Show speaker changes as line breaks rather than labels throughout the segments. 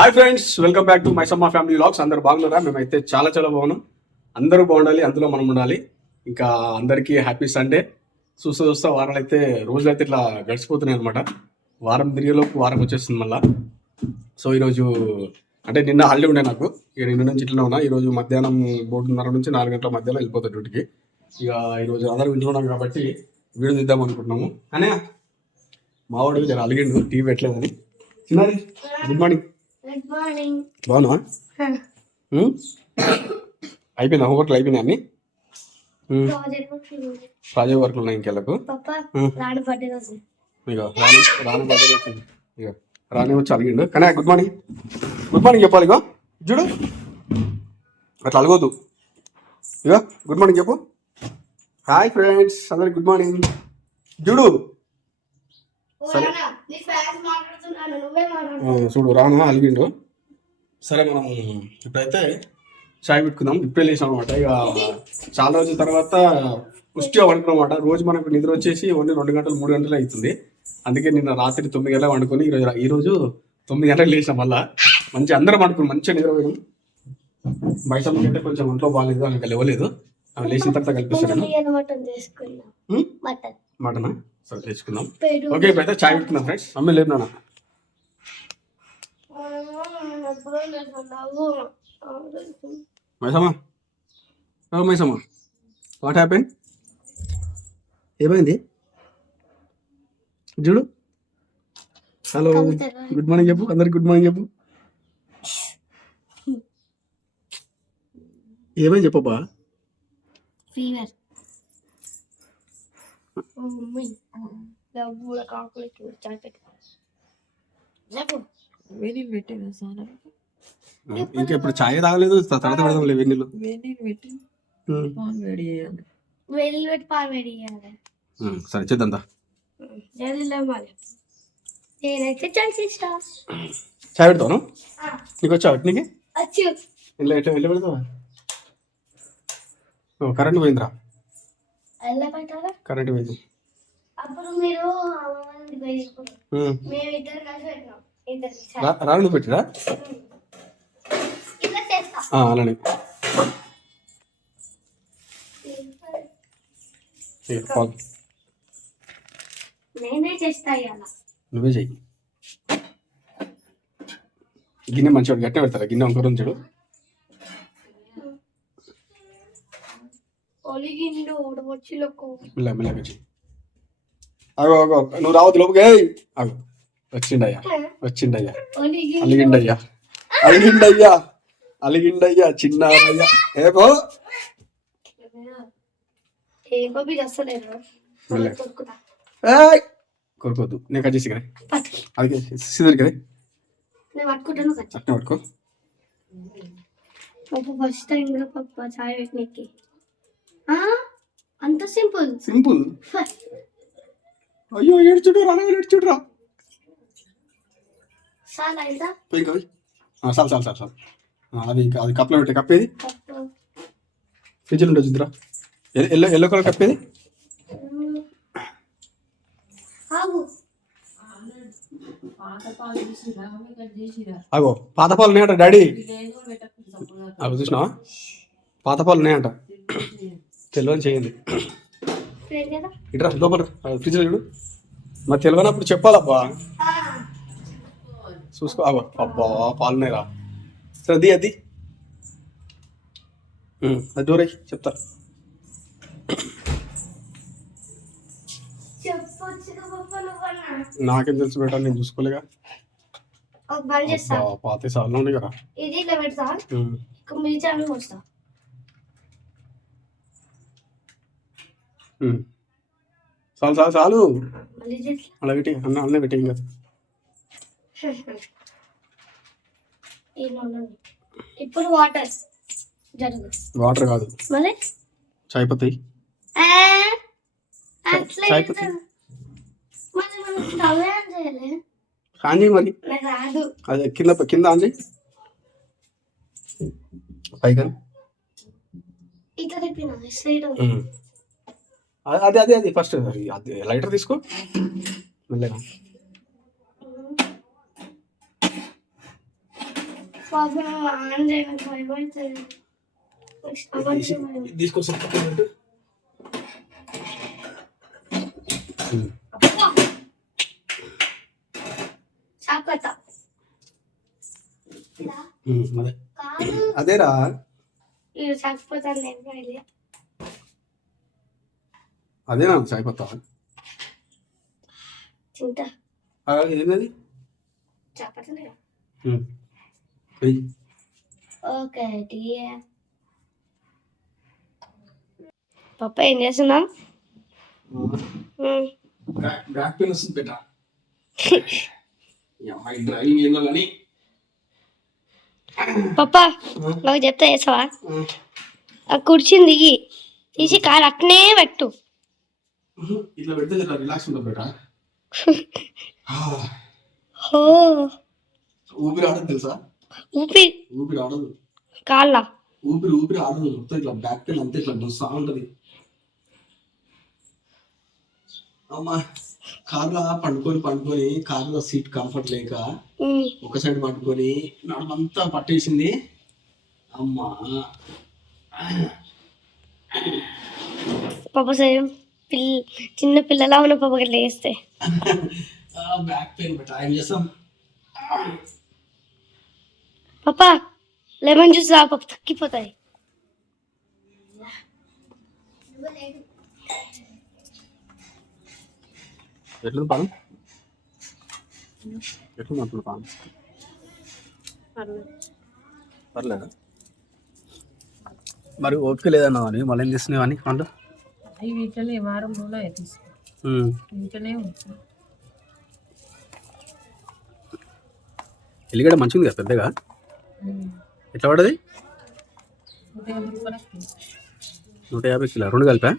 Hi friends welcome back to Maisamma family logs అందరు బాగున్నారా? మేమైతే చాలా చాలా బాగున్నాం. అందరూ బాగుండాలి అందులో మనం ఉండాలి. ఇంకా అందరికీ హ్యాపీ సండే చూస్తూ చూస్తా వారాలు అయితే రోజులు అయితే ఇట్లా గడిచిపోతున్నాయి అనమాట వారం తిరిగేలోపు వారం వచ్చేస్తుంది మళ్ళా. సో ఈరోజు అంటే నిన్న హాలిడే ఉండే నాకు. ఇక నిన్న నుంచి ఇట్లా ఉన్నా. ఈరోజు మధ్యాహ్నం మూడున్నర నుంచి నాలుగు గంటల మధ్యలో వెళ్ళిపోతా డ్యూటీకి. ఇక ఈరోజు అందరం ఇంట్లో ఉన్నాం కాబట్టి వీడియో తీద్దాం అనుకుంటున్నాము. అనే మావాడు జర అలిగిండు టీవీ పెట్టలేదని చిన్నది గుడ్ మార్నింగ్
గుడ్ మార్నింగ్
బాగున్నావా? ఉమ్? అయిపోయిందా హోంవర్క్లు? అయిపోయినాయి అన్ని. ప్రాజెక్ట్ వర్క్లు ఉన్నాయి ఇంకెళ్ళకు ఇక రాని రాని బర్త్డే వచ్చింది. ఇక రాని వచ్చి అలిగిండు. కానీ గుడ్ మార్నింగ్ గుడ్ మార్నింగ్ చెప్పాలి ఇగో. చూడు. అట్లా అలగొద్దు. ఇగో గుడ్ మార్నింగ్ చెప్పు. హాయ్ ఫ్రెండ్స్ అందరికి గుడ్ మార్నింగ్ చూడు. సరే. చూడు రాను అలిగిండు. సరే మనం ఇప్పుడైతే చాయ్ పెట్టుకుందాం. ఇప్పుడే లేసాం అనమాట ఇక చాలా రోజుల తర్వాత పుష్టిగా వండుకున్నాం అనమాట రోజు మనకు నిద్ర వచ్చేసి ఓన్లీ రెండు గంటలు మూడు గంటలు అవుతుంది. అందుకే నిన్న రాత్రి తొమ్మిది గంటలకు వండుకొని ఈరోజు ఈ రోజు తొమ్మిది గంటలకు లేసాం మళ్ళా. మంచి అందరం వండుకుని మంచిగా నిద్రపోయాం బయట అంటే కొంచెం ఒంట్లో బాగాలేదు ఆమె లేవలేదు. ఆమె లేచిన తర్వాత కల్పిస్తాను
మటన్
సరే తెచ్చుకుందాం. ఓకే ఇప్పుడైతే చాయ్ పెట్టుకుందాం ఫ్రెండ్స్. మమ్మీ లేదు నాన్న. మైసమ్మా ఓ మైసమ్మా వాట్ హ్యాపెన్ ఏమైంది చూడు హలో గుడ్ మార్నింగ్ చెప్పు అందరికి గుడ్ మార్నింగ్ చెప్పు ఏమైంది చెప్పబ్బా
ఫీవర్ డబ్బు కాకులకి చాయ్ పెట్టు
పెట్టిన
ఇంకా ఇప్పుడు చాయ్ తాగలేదు తర్వాత పెడదాం లేదు నీళ్ళు
వేడి పెట్టి పాలు వేడి చేయాలి.
వెళ్ళి పెట్టి పాలు వేడి చేయాలి.
సరే చేద్దాం
నేనైతే చాయ్ చేస్తా.
చాయ్ పెడతాను నీకు వచ్చా నీకు
అచ్చు.
ఇలా ఎట్లా వెళ్ళి పెడతావా? ఓ కరెంట్ పోయిందిరా. కరెంట్ పోయింది.
అప్పుడు మీరు. మేము ఇద్దరు కలిసి పెట్టినాం. ఇద్దరు
రా రాను పెట్టిరా అలానే. నువ్వే చెయ్యి. గిన్నె మంచిగా గట్టిగా పెడతారా? గిన్నె వంకర ఉంచాడు. మెల్లగా చెయ్యి. అగో అగో నువ్వు రావద్దు లోపుగా అగో వచ్చిండయ్యా వచ్చిండయ్యా. అలిగిండయ్యా. అలిగిండయ్యా. అలిగిండయ్యా. చిన్నారయ్యా. ఏ పో.
ఏ బాబీ వస్తలేదు
మెల్లగా.
కొరుకుతా
ఏయ్! కొరుకోవద్దు నేను కట్ చేసి కదా
పట్టు
అది సిద్ధరి కదా పట్టుకో.
పప్ಪ ఫస్ట్ టైం కూడా పప్ప చాయ్ పెట్టినకి. అంత సింపుల్.
సింపుల్? అయ్యో ఏడ్చుడు రా ఏడ్చుడు రా. పోయి ఇంకా చాలు చాలు చాలు చాలు అది అది కప్లో పెట్టే కప్పేది? ఫ్రిడ్జ్లో ఉంటుంది చూద్దురా. ఎల్లో ఎల్లో కలర్ కప్పేది? అగో పాత పాలు ఉన్నాయంట డాడీ. అవి చూసినావా? పాత పాలు ఉన్నాయంట. తెలియని చేయండి. ఇట్రా లోపల. ఫ్రిడ్జ్లో చూడు. మరి తెలియనప్పుడు చెప్పాలబ్బా. చూసుకో. అబ్బా అబ్బా పాలు ఉన్నాయిరా సరే అది. అది అది దూరై చెప్తా. నాకేం తెలుసు బేటా నేను చూసుకోలేగా. పాత సార్లు ఉన్నాయి కదా.
ఇది ఇట్లా పెడతా. మిగతా వస్తా.
చాలు చాలు చాలు. అలా పెట్టి అన్న అన్న పెట్టి
ఉండండి. ఇప్పుడు వాటర్ జరుగు
వాటర్ కాదు.
మళ్ళీ?
చాయ్ పత్తి చాయ్? పత్తి
మరి
చేయి మరి. అది కింద కింద చేయి పైగా. అదే అదే అది. ఫస్ట్ లైటర్ తీసుకో. మెల్లగా.
పాపం ఆన్ చేయడం భయపడుతుంది.
తీసుకొస్తా అదేరా? అదేనా సాయిపోతా
తింటా.
ఏంటది
చాపతలే ఓకే పప్ప ఏం చేస్తున్నావు
బ్యాక్ పెయిన్ వస్తుంది బెట అమ్మాయి డ్రైవింగ్ ఏందో కానీ
పప్ప నాకు చెప్తా చేసావా ఆ కుర్చీని దిగి తీసి కారు అట్నే పెట్టు
ఇట్లా పెడితే ఇట్లా రిలాక్స్ ఉంటుంది బెట
హో
ఊపిరి ఆడదు తెలుసా
ఊపి.
ఊపిరి ఆడదు.
కాళ్ళ?
ఊపిరి ఊపిరి ఆడదు. మొత్తం ఇట్లా బ్యాక్ పెయిన్ అంతే ఇట్లా నొస్తా ఉంటది. అమ్మా కార్లో పండుకొని పండుకొని కార్లో సీట్ కంఫర్ట్ లేక. ఒక సైడ్ పట్టుకొని నడమంతా పట్టేసింది. అమ్మా.
పాప సేమ్ పిల్ల చిన్న పిల్లలా ఉన్న పాపకి ఇట్లా చేస్తే.
బ్యాక్ పెయిన్ బెట ఏం చేస్తాం?
పాప లెమన్ జ్యూస్ రా పాప తగ్గిపోతాయి.
ఎట్లుంది పానం ఎట్లుంది అంటున్నా పానం పర్లేదా? మరి ఓపిక లేదన్నా అని మళ్ళీ ఏం చేస్తున్నావు అని పండు?
అవి వీటిలో వారం రోజులు
ఎల్లిగడ్డ ఉంది కదా పెద్దగా? ఎట్లా పడది
నూట యాభై
కిలో. రెండు కలిపా?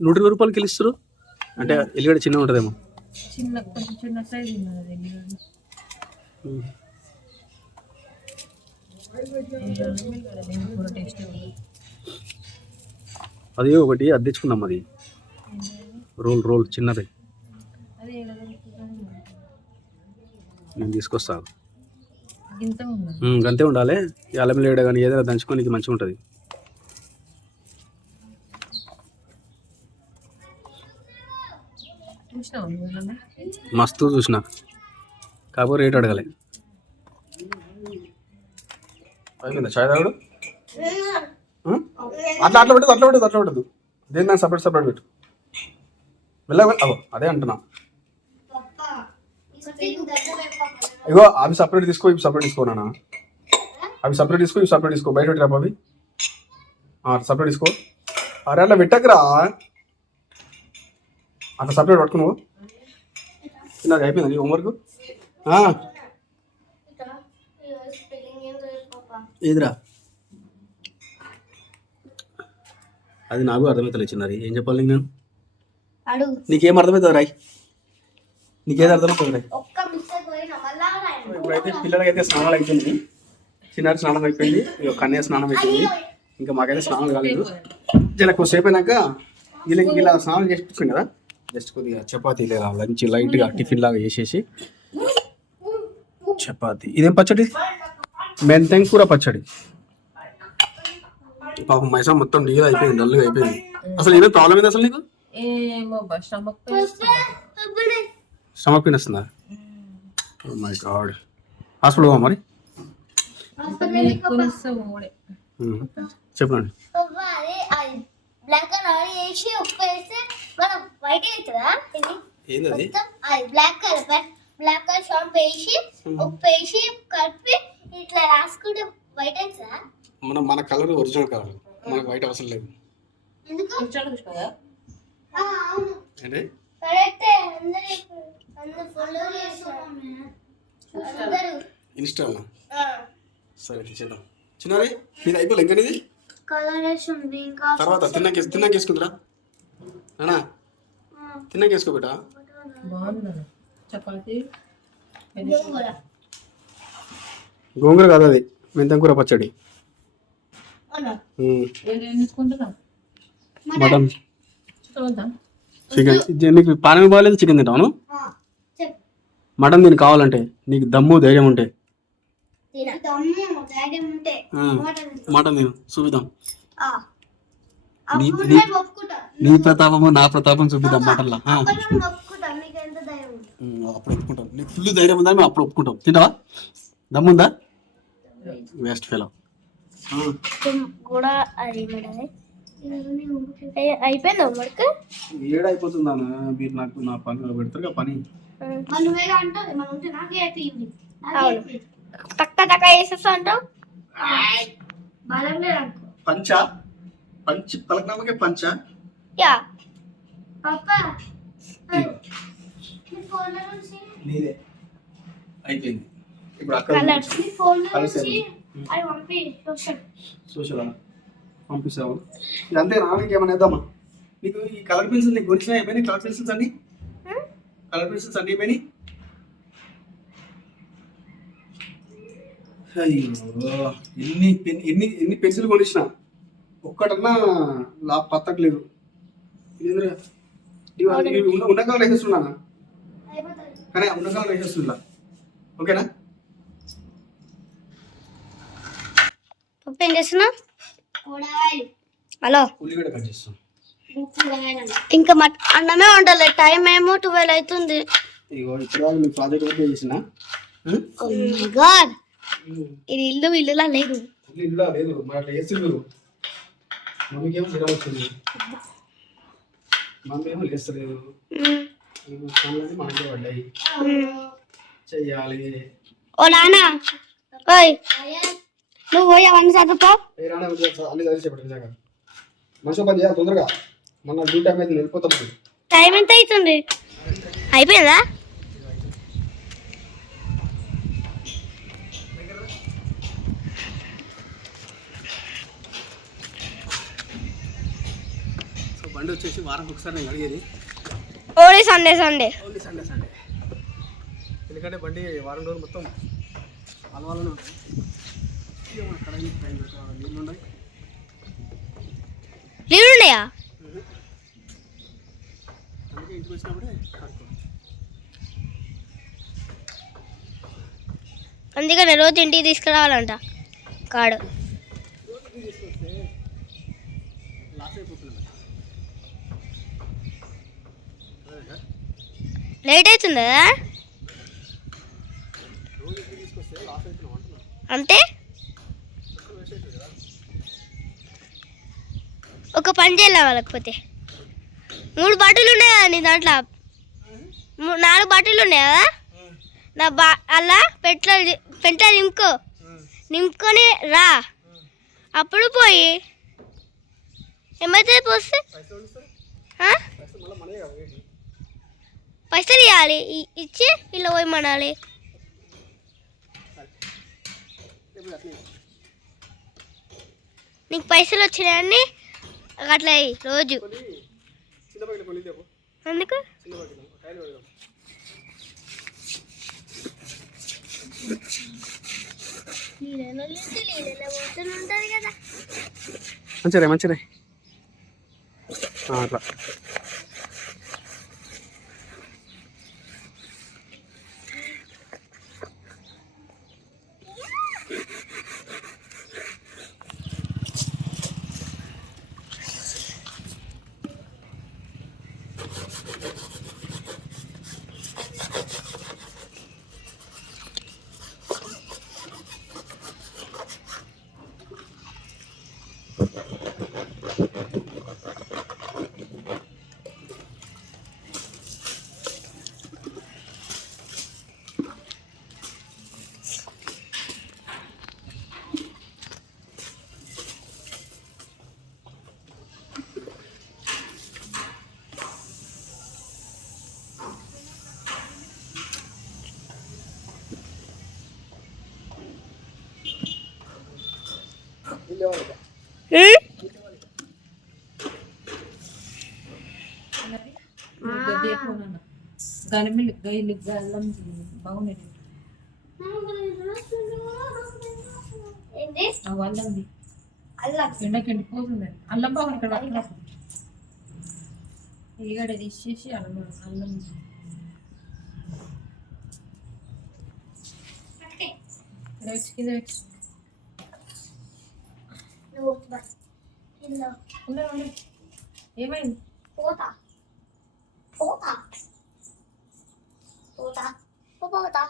నూట ఇరవై రూపాయలకి కిలో ఇస్తారు? అంటే ఎల్లిగడ్డ చిన్న ఉంటుందేమో.
చిన్న చిన్న సైజు
అది ఒకటి అది తెచ్చుకున్నాం అది రోల్ రోల్ చిన్నది. నేను తీసుకొస్తాను. అంతే ఉండాలి. అల్లం లేడ కానీ ఏదైనా దంచుకోనికి మంచిగా ఉంటుంది. మస్తు చూసిన. కాకపోతే రేట్ అడగలే. అయిపోయిందా? చాయ్ తాగుడు? అట్లా అట్లా పెట్టదు అట్లా పెట్టదు అట్లా పెట్టదు దేని దాన్ని సపరేట్ సపరేట్ పెట్టు. వెళ్ళ అదే అంటున్నా. ఇగో అవి సపరేట్ తీసుకో ఇవి సపరేట్ తీసుకోనా అవి సపరేట్ తీసుకో ఇవి సపరేట్ తీసుకో. బయట పెట్టిరా అవి సపరేట్ తీసుకో. అరే అట్లా పెట్టకురా. అట్లా సపరేట్ పట్టుకో నువ్వు నాకు అయిపోయింది హోంవర్క్ ఏదిరా? అది నాకు అర్థమవుతలేదు చిన్నది ఏం చెప్పాలి నేను? నీకేం అర్థమవుతుంది రాయ్? నీకేది అర్థమవుతుంది రాయ్
ఒక్క మిస్టేక్ పోయినా మళ్ళా రాయండి.
ఇప్పుడైతే పిల్లలకైతే స్నానాలు అయిపోయింది చిన్నారి స్నానం అయిపోయింది. ఇక కన్యా స్నానం అయిపోయింది. ఇంకా మాకైతే స్నానాలు కాలేదు. జర కొద్దిసేపు అయినాక వీళ్ళకి ఇలా స్నానం చేసి కదా జస్ట్ కొద్దిగా చపాతీ లేదా లంచ్ లైట్గా టిఫిన్ లాగా చేసేసి చపాతీ. ఇదేం పచ్చడి? మెంతెం కూర పచ్చడి. పాపం మైసా మొత్తం నీళ్ళు అయిపోయింది డల్గా అయిపోయింది. అసలు ఏమైనా ప్రాబ్లం ఏంది అసలు నీకు?
స్టమక్
పెయిన్ వస్తుందా? My God. హాస్పిటల్ పోవా మరి. చెప్పండి.
బ్లాక్ ఆయిల్ వేసి ఉప్పు వేస్తే మనం వైట్ అవుతుందా? ఇది
ఏంది అది
మొత్తం అది black colour black colour shampoo వేసి ఉప్పు వేసి కలిపి ఇట్లా రాసుకుంటే వైట్ అవుతుందా?
మన మన కలర్ ఒరిజినల్ కలర్ మనకు వైట్ అవసరం లేదు.
ఎందుకు? అవును.
ఏంటి?
కరెక్టే అందరూ అందరూ ఫాలో చేస్తున్నారు ఆ,
సరే చేద్దాం. చిన్నారి ఇది అయిపోలే ఇంకా ఇది తర్వాత తిన్నాక తిన్నాక వేసుకుందిరా నానా తిన్నాక వేసుకో బిడ్డ
బాగుంది చపాతి
గోంగూర.
గోంగూర కాదు అది మెంతం కూర పచ్చడి మటన్. చికెన్ ఇది నీకు పానం బాగాలేదు చికెన్ తింటాను మటన్ దీనికి కావాలంటే నీకు దమ్ము ధైర్యం ఉంటే.
తిన దమ్ము ధైర్యం ఉంటే
ఆ, మటన్ తిను. చూపిద్దాం.
ఆ.
నీ- ప్రతాపము నా ప్రతాపం చూపిద్దాం మటన్లో. ఆ.
అప్పుడు ఒప్పుకుంటా. ఉంది
నీకు ఫుల్ ధైర్యం ఉందని మేము అప్పుడు ఒప్పుకుంటాం. తింటావా? దమ్ముందా వేస్ట్ ఫెలో.
కూడా అయిపోయింది
ఏడైపోతుందా మీరు నాకు నా పని పెడతారు పని.
నువ్వేగా అంటావు మనం ఉంటే నాకే అయిపోయింది అవును. టక్క టక్క వేసేస్తా అంటావు?
పంచ? పంచ్ పలకనమ్మకే పంచ?
యా. నుంచి?
నీదే. అయిపోయింది. ఇప్పుడు అక్కడ
పంపి
సోషల్ పంపిస్తావు ఇది అంతే నా నీకు ఏమైనా వేద్దామా? నీకు ఈ కలర్ పెన్సిల్స్ నీకు గురించిన ఏమైనా కలర్ పెన్సిల్స్ అన్ని? కలర్ పెన్సిల్స్ అన్ని ఏమైనా అయ్యో ఎన్ని పెన్ ఎన్ని ఎన్ని పెన్సిల్ కొనిచ్చిన ఒక్కటన్నా లా పత్తట్లేదు. ఇదేంద్రా? ఇవి- ఇవి ఉన్న ఉన్న కాలం వేసేస్తున్నానా?
అయిపోతుంది
కానీ ఉన్న కాలం వేసేస్తున్నా. ఓకేనా?
పప్పు ఏం చేస్తున్నా హలో.
ఉల్లిగడ్డ కట్ చేస్తాం
ఇంకా మట్ అన్నమే వండలే. టైం ఏమో ట్వెల్వ్ అవుతుంది
ఇగో ఇప్పుడు మీకు ప్రాజెక్ట్ వర్క్ చేసిన?
గాడ్ ఇది ఇల్లు ఇల్లులా లేదు.
ఇల్లు లేదు. మరి అట్లా వేస్తుండ్రు మమ్మీకేమో జ్వరం వచ్చింది మమ్మీ ఏమో లేస్తలేదు ఇగో పనులన్నీ మనకే పడ్డాయి. చెయ్యాలి.
ఓ నాన్న. ఓయ్. నువ్వు పోయి అవన్నీ చదువుకో.
అన్ని చదివి చెప్పండి నిజంగా పని చేయాలి తొందరగా. మన డ్యూ టైం అయితే వెళ్ళిపోతాం.
టైం ఎంత అవుతుంది? అయిపోయిందా?
సో బండి వచ్చేసి వారం ఒకసారి నేను అడిగేది.
Only Sunday Sunday.
Only Sunday Sunday. ఎందుకంటే బండి వారం రోజులు మొత్తం అలవాళ్ళనే ఉంటాయి. నీళ్ళు ఉన్నాయి? అందుకే ఇంటికి వచ్చినప్పుడే
అందుకని రోజు ఇంటికి తీసుకురావాలంట కాడు. లేట్ అవుతుందా?
అంతే?
అంటే ఒక పని చేయాలి వాళ్ళకపోతే మూడు బాటిల్ ఉన్నాయి కదా నీ దాంట్లో? మూ- నాలుగు బాటిల్ ఉన్నాయి? కదా నా బా అలా పెట్రోల్ ది- పెట్రోల్ నింపుకో. నింపుకొని రా. అప్పుడు పోయి ఏమైతే పోస్తే?
పైసలు
ఇవ్వాలి ఇచ్చి ఇలా పోయి మనాలి నీకు పైసలు వచ్చినాయని అట్లా రోజు.
చిన్న బకెట్ కొన్ని లేవు
అందుకు
చిన్న బకెట్ టైల్ పెడదాం. మంచిరే మంచిరే అట్లా.
миллионов.
గనిమిలు గైలు గల్లం బాగున్నాయి ఆ అల్లంది
అల్లం.
ఎండకి ఎండిపోతుంది అల్లం బాగుంది ఇక్కడ. ఈగడ తీసేసి అల్లం అల్లం. ఇక్కడ వచ్చి కింద వచ్చి ఉండు, ఉండు. ఏమైంది
పోతా పోతా పోతా పోతా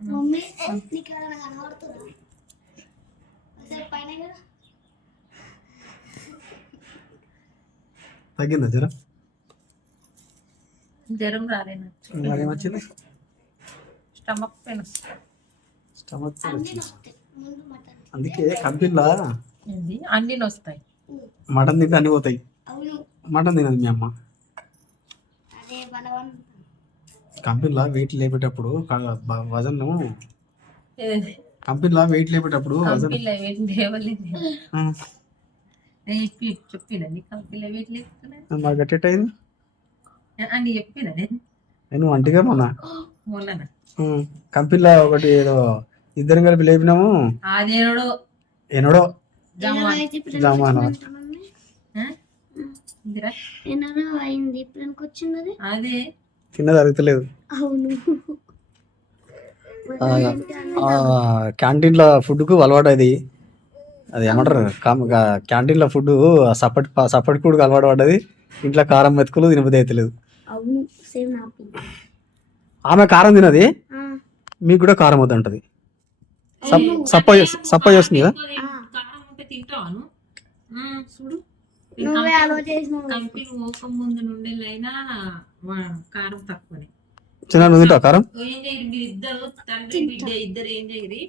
మమ్మీ నీకు ఎవరైనా కనబడుతుందా ఒకసారి పైన కదా
తగ్గిందా జర
జ్వరం రాలేను.
మరేమొచ్చింది
స్టమక్ పెయిన్
స్టమక్ అందుకే కంపెనీలా?
ఏంది? అన్నీ వస్తాయి
మటన్ తింటే అన్ని పోతాయి.
అవును.
మటన్ తినదు మీ అమ్మ. కంపెనీలా వెయిట్ లేపేటప్పుడు వజన్? కంపెనీలా వెయిట్ లేపేటప్పుడు
చెప్పిన కంపెనీలో లేపుతున్నా?
మరి గట్టెట్ అయింది
అని చెప్పిన నేను?
నేను వంటిగా మొన్న.
మొన్న
కంపెనీలో ఒకటి ఏదో ఇద్దరం కలిపి లేపినాము.
అదేనోడు జమా
జమానా.
అయింది? ఇప్పుడు వచ్చింది అది.
తిన్నది అరుగుతలేదు.
అవును.
క్యాంటీన్లో ఫుడ్కు అలవాటు అది అది ఏమంటారు క్యాంటీన్లో ఫుడ్ సపటి సపటి కూడా అలవాటు పడ్డది. ఇంట్లో కారం మెతుకులు తినబుద్ధి అవుతలేదు
అవును సేమ్ నాకు
ఆమె కారం తినది? మీకు కూడా కారం వద్దంటది సప్ సప్ప సప్ప చేస్తుంది కదా?
కారం ఉంటే తింటావాను చూడు
నువ్వే అలో చేసినావు.
కంపెనీ ఓక ముందు నుండి అయినా కారం తక్కువనే.
చిన్న నువ్వు తింటావా కారం?
ఏం చేయరు మీరు ఇద్దరు తండ్రి బిడ్డ ఇద్దరు ఏం చేయరు.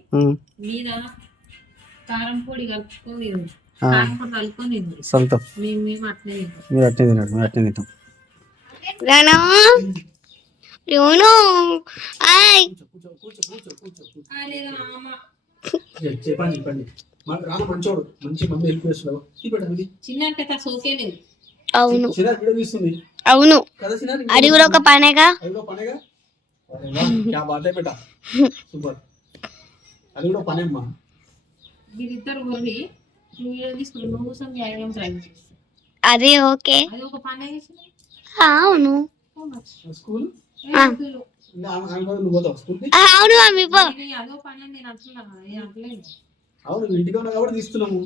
మీద కారం పొడి కలుపుకొని
సొంతం. మీరు అట్నే మీరు అట్నే తింటాం.
రానా ఆయ్.
చెప్పండి చెప్పండి. మంచోడు. మంచి మమ్మీ హెల్ప్ చేస్తున్నావు
అవును. అవును? అది కూడా ఒక పనేగా?
అది కూడా పనేగా? అరే వాహ్, క్యా బాత్ హై బేటా? సూపర్. అది కూడా పనే
మీరిద్దరు తీసుకుని నువ్వు వ్యాయామం చేస్తావు
అది ఓకే
అది ఒక పని చేసిన
అవును
స్కూల్
అవును మమ్మీ పో.
అదో పని అని నేను అంటున్నా నేను అంటలేదు
అవును ఇంటికి కాబట్టి తీస్తున్నాము.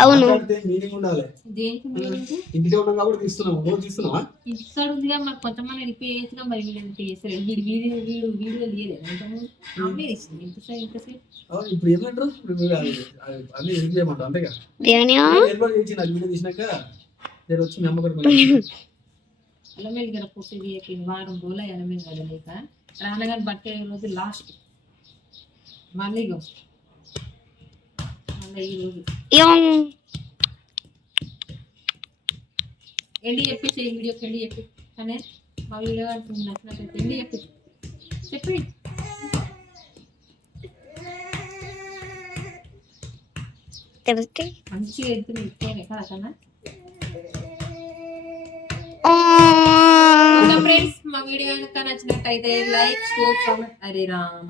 అవును.
మీనింగ్ ఉండాలి. ఇంటికి ఉన్నాం కాబట్టి రోజు తీస్తున్నావా?
ఉందిగా మరి కొంతమంది వెళ్ళిపోయేసినా మరి వీళ్ళు ఎంత చేస్తారు వీడు వీడియో వీడు తీయలేదు.
ఇప్పుడు ఏమంటారు? అన్ని చేయమంటారు అంతేగా? ఏర్పాటు చేసి నాకు వీడియో తీసినాక నేను వచ్చి మీ అమ్మగారు
గల పొట్టు తీయకి వారం రోజులు కదలేక రానగాని బట్టే రోజు లాస్ట్. మళ్ళీ
యోం
ఎండి చెప్పేసి ఈ వీడియోకి ఎండి చెప్పి కానీ మా వీడియో నచ్చినట్లయితే ఎండి చెప్పి చెప్పి.
తెలిస్తే
మంచిగా ఎత్తుని ఇస్తేనే కదా కన్నా ఫ్రెండ్స్ మా వీడియో కనుక నచ్చినట్టయితే లైక్ షేర్ కామెంట్ అరే రామ